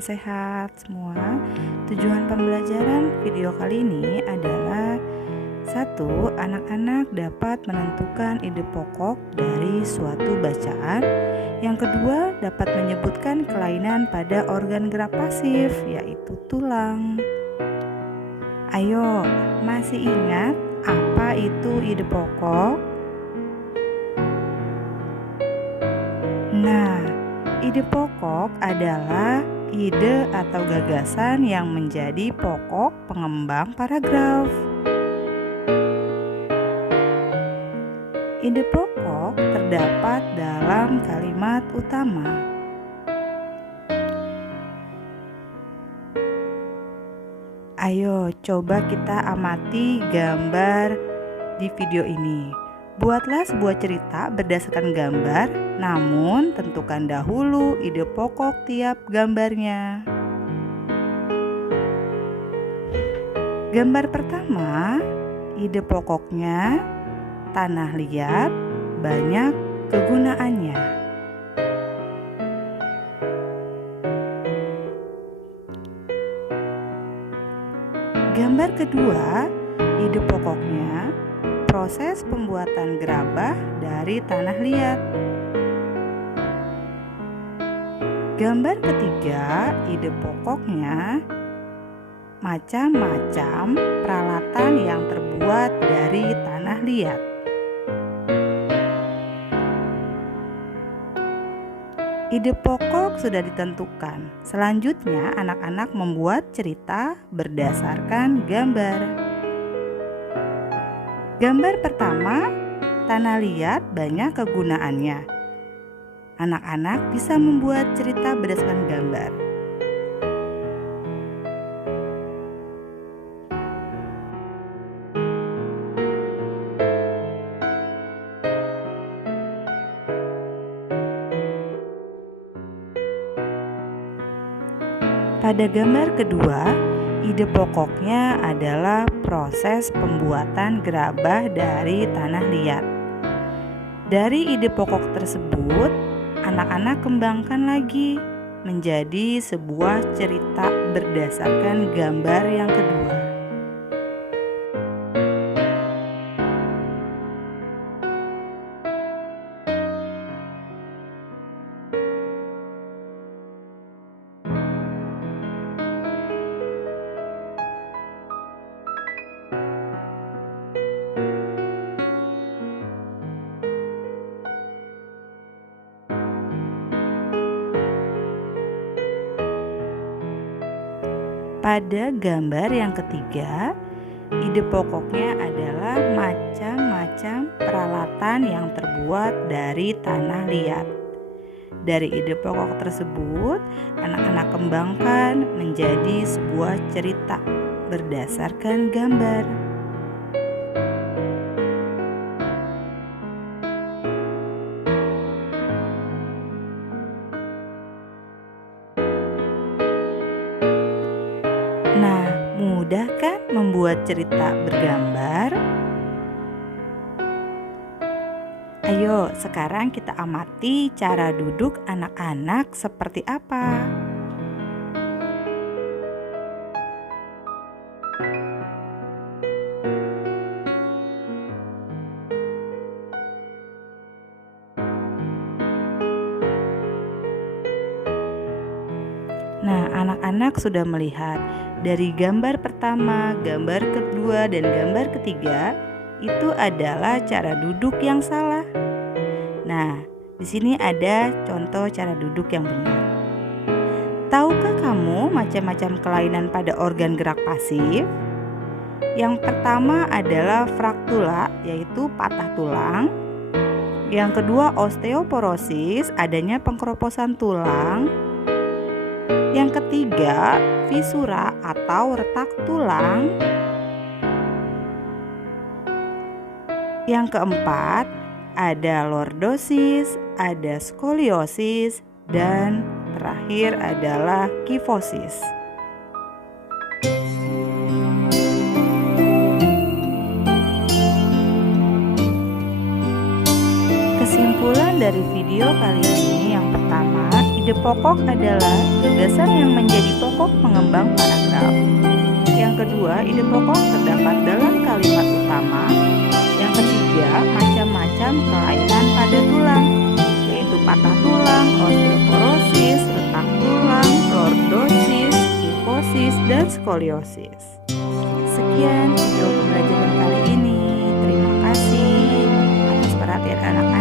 dan sehat semua. Tujuan pembelajaran video kali ini adalah: 1. Anak-anak dapat menentukan ide pokok dari suatu bacaan. Yang kedua, dapat menyebutkan kelainan pada organ gerak pasif, yaitu tulang. Ayo, masih ingat apa itu ide pokok? Nah, ide pokok adalah ide atau gagasan yang menjadi pokok pengembang paragraf. Ide pokok terdapat dalam kalimat utama. Ayo, coba kita amati gambar di video ini. Buatlah sebuah cerita berdasarkan gambar, namun tentukan dahulu ide pokok tiap gambarnya. Gambar pertama, ide pokoknya tanah liat, banyak kegunaannya. Gambar kedua, ide pokoknya proses pembuatan gerabah dari tanah liat. Gambar ketiga, ide pokoknya macam-macam peralatan yang terbuat dari tanah liat. Ide pokok sudah ditentukan. Selanjutnya, anak-anak membuat cerita berdasarkan gambar. Gambar pertama, tanah liat banyak kegunaannya. Anak-anak bisa membuat cerita berdasarkan gambar. Pada gambar kedua, ide pokoknya adalah proses pembuatan gerabah dari tanah liat. Dari ide pokok tersebut, anak-anak kembangkan lagi menjadi sebuah cerita berdasarkan gambar yang kedua. Pada gambar yang ketiga, ide pokoknya adalah macam-macam peralatan yang terbuat dari tanah liat. Dari ide pokok tersebut, anak-anak kembangkan menjadi sebuah cerita berdasarkan gambar. Nah, mudah kan membuat cerita bergambar? Ayo, sekarang kita amati cara duduk anak-anak seperti apa. Nah, anak-anak sudah melihat dari gambar pertama, gambar kedua, dan gambar ketiga itu adalah cara duduk yang salah. Nah, di sini ada contoh cara duduk yang benar. Tahukah kamu macam-macam kelainan pada organ gerak pasif? Yang pertama adalah fraktula, yaitu patah tulang. Yang kedua, osteoporosis, adanya pengkeroposan tulang. Yang ketiga, fisura atau retak tulang. Yang keempat, ada lordosis, ada skoliosis, dan terakhir adalah kifosis. Kesimpulan dari video kali ini, yang pertama, Ide pokok adalah gagasan yang menjadi pokok pengembang paragraf. Yang kedua, ide pokok terdapat dalam kalimat utama. Yang ketiga, macam-macam kelainan pada tulang, yaitu patah tulang, osteoporosis, retak tulang, lordosis, kifosis, dan skoliosis. Sekian video pembelajaran kali ini. Terima kasih atas perhatian anak-anak.